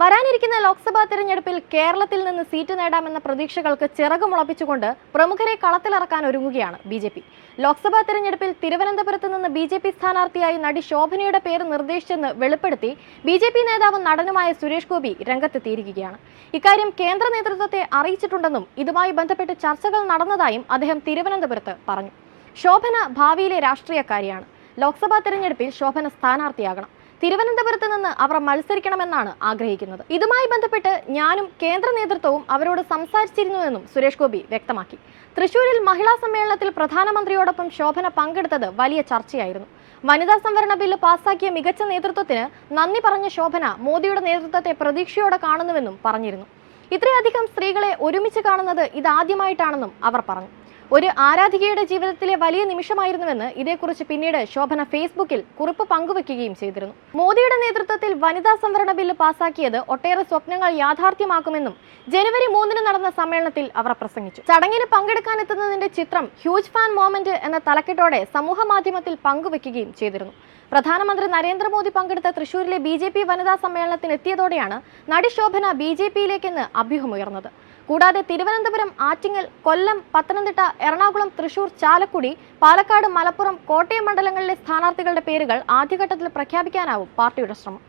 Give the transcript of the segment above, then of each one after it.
വരാനിരിക്കുന്ന ലോക്സഭാ തെരഞ്ഞെടുപ്പിൽ കേരളത്തിൽ നിന്ന് സീറ്റ് നേടാമെന്ന പ്രതീക്ഷകൾക്ക് ചിറകുമുളപ്പിച്ചുകൊണ്ട് പ്രമുഖരെ കളത്തിലിറക്കാൻ ഒരുങ്ങുകയാണ് ബി.ജെ.പി. ലോക്സഭാ തെരഞ്ഞെടുപ്പിൽ തിരുവനന്തപുരത്ത് നിന്ന് ബി.ജെ.പി. സ്ഥാനാർത്ഥിയായി നടി ശോഭനയുടെ പേര് നിർദ്ദേശിച്ചെന്ന് വെളിപ്പെടുത്തി ബി.ജെ.പി. നേതാവും നടനുമായ സുരേഷ് ഗോപി രംഗത്തെത്തിയിരിക്കുകയാണ്. ഇക്കാര്യം കേന്ദ്ര നേതൃത്വത്തെ അറിയിച്ചിട്ടുണ്ടെന്നും ഇതുമായി ബന്ധപ്പെട്ട് ചർച്ചകൾ നടന്നതായും അദ്ദേഹം തിരുവനന്തപുരത്ത് പറഞ്ഞു. ശോഭന ഭാവിയിലെ രാഷ്ട്രീയക്കാരിയാണ്. ലോക്സഭാ തെരഞ്ഞെടുപ്പിൽ ശോഭന സ്ഥാനാർത്ഥിയാകണം. തിരുവനന്തപുരത്ത് നിന്ന് അവർ മത്സരിക്കണമെന്നാണ് ആഗ്രഹിക്കുന്നത്. ഇതുമായി ബന്ധപ്പെട്ട് ഞാനും കേന്ദ്ര നേതൃത്വവും അവരോട് സംസാരിച്ചിരുന്നുവെന്നും സുരേഷ് ഗോപി വ്യക്തമാക്കി. തൃശൂരിൽ മഹിളാ സമ്മേളനത്തിൽ പ്രധാനമന്ത്രിയോടൊപ്പം ശോഭന പങ്കെടുത്തത് വലിയ ചർച്ചയായിരുന്നു. വനിതാ സംവരണ ബില്ല് പാസാക്കിയ മികച്ച നേതൃത്വത്തിന് നന്ദി പറഞ്ഞ ശോഭന മോദിയുടെ നേതൃത്വത്തെ പ്രതീക്ഷയോടെ കാണുന്നുവെന്നും പറഞ്ഞിരുന്നു. ഇത്രയധികം സ്ത്രീകളെ ഒരുമിച്ച് കാണുന്നത് ഇതാദ്യമായിട്ടാണെന്നും അവർ പറഞ്ഞു. ഒരു ആരാധികയുടെ ജീവിതത്തിലെ വലിയ നിമിഷമായിരുന്നുവെന്ന് ഇതേക്കുറിച്ച് പിന്നീട് ശോഭന ഫേസ്ബുക്കിൽ കുറിപ്പ് പങ്കുവെക്കുകയും ചെയ്തിരുന്നു. മോദിയുടെ നേതൃത്വത്തിൽ വനിതാ സംവരണ ബില്ല് പാസാക്കിയത് ഒട്ടേറെ സ്വപ്നങ്ങൾ യാഥാർത്ഥ്യമാക്കുമെന്നും ജനുവരി 3 നടന്ന സമ്മേളനത്തിൽ അവർ പ്രസംഗിച്ചു. ചടങ്ങിന് പങ്കെടുക്കാനെത്തുന്നതിന്റെ ചിത്രം ഹ്യൂജ് ഫാൻ മൊമെന്റ് എന്ന തലക്കെട്ടോടെ സമൂഹ മാധ്യമത്തിൽ പങ്കുവെക്കുകയും ചെയ്തിരുന്നു. പ്രധാനമന്ത്രി നരേന്ദ്രമോദി പങ്കെടുത്ത തൃശൂരിലെ ബി.ജെ.പി. വനിതാ സമ്മേളനത്തിന് എത്തിയതോടെയാണ് നടി ശോഭന ബി.ജെ.പിയിലേക്കെന്ന് അഭ്യൂഹമുയർന്നത്. കൂടാതെ തിരുവനന്തപുരം, ആറ്റിങ്ങൽ, കൊല്ലം, പത്തനംതിട്ട, എറണാകുളം, തൃശൂർ, ചാലക്കുടി, പാലക്കാട്, മലപ്പുറം, കോട്ടയം മണ്ഡലങ്ങളിലെ സ്ഥാനാർത്ഥികളുടെ പേരുകൾ ആദ്യഘട്ടത്തിൽ പ്രഖ്യാപിക്കാനാവും പാർട്ടിയുടെ ശ്രമം.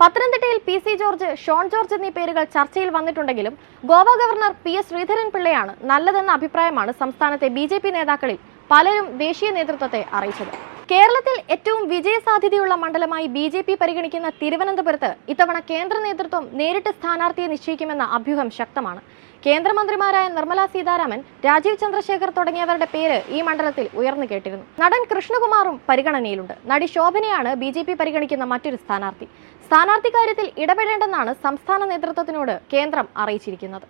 പത്തനംതിട്ടയിൽ പി.സി. ജോർജ്, ഷോൺ ജോർജ് എന്നീ പേരുകൾ ചർച്ചയിൽ വന്നിട്ടുണ്ടെങ്കിലും ഗോവ ഗവർണർ പി.എസ്. ശ്രീധരൻപിള്ളയാണ് നല്ലതെന്ന അഭിപ്രായമാണ് സംസ്ഥാനത്തെ ബി.ജെ.പി. നേതാക്കളിൽ പലരും ദേശീയ നേതൃത്വത്തെ അറിയിച്ചത്. കേരളത്തിൽ ഏറ്റവും വിജയസാധ്യതയുള്ള മണ്ഡലമായി ബി.ജെ.പി. പരിഗണിക്കുന്ന തിരുവനന്തപുരത്ത് ഇത്തവണ കേന്ദ്ര നേതൃത്വം നേരിട്ട് സ്ഥാനാർത്ഥിയെ നിശ്ചയിക്കുമെന്ന അഭ്യൂഹം ശക്തമാണ്. കേന്ദ്രമന്ത്രിമാരായ നിർമ്മല സീതാരാമൻ, രാജീവ് ചന്ദ്രശേഖർ തുടങ്ങിയവരുടെ പേര് ഈ മണ്ഡലത്തിൽ ഉയർന്നു കേട്ടിരുന്നു. നടൻ കൃഷ്ണകുമാറും പരിഗണനയിലുണ്ട്. നടി ശോഭനയാണ് ബി.ജെ.പി. പരിഗണിക്കുന്ന മറ്റൊരു സ്ഥാനാർത്ഥി. സ്ഥാനാർത്ഥി കാര്യത്തിൽ ഇടപെടേണ്ടെന്നാണ് സംസ്ഥാന നേതൃത്വത്തിനോട് കേന്ദ്രം അറിയിച്ചിരിക്കുന്നത്.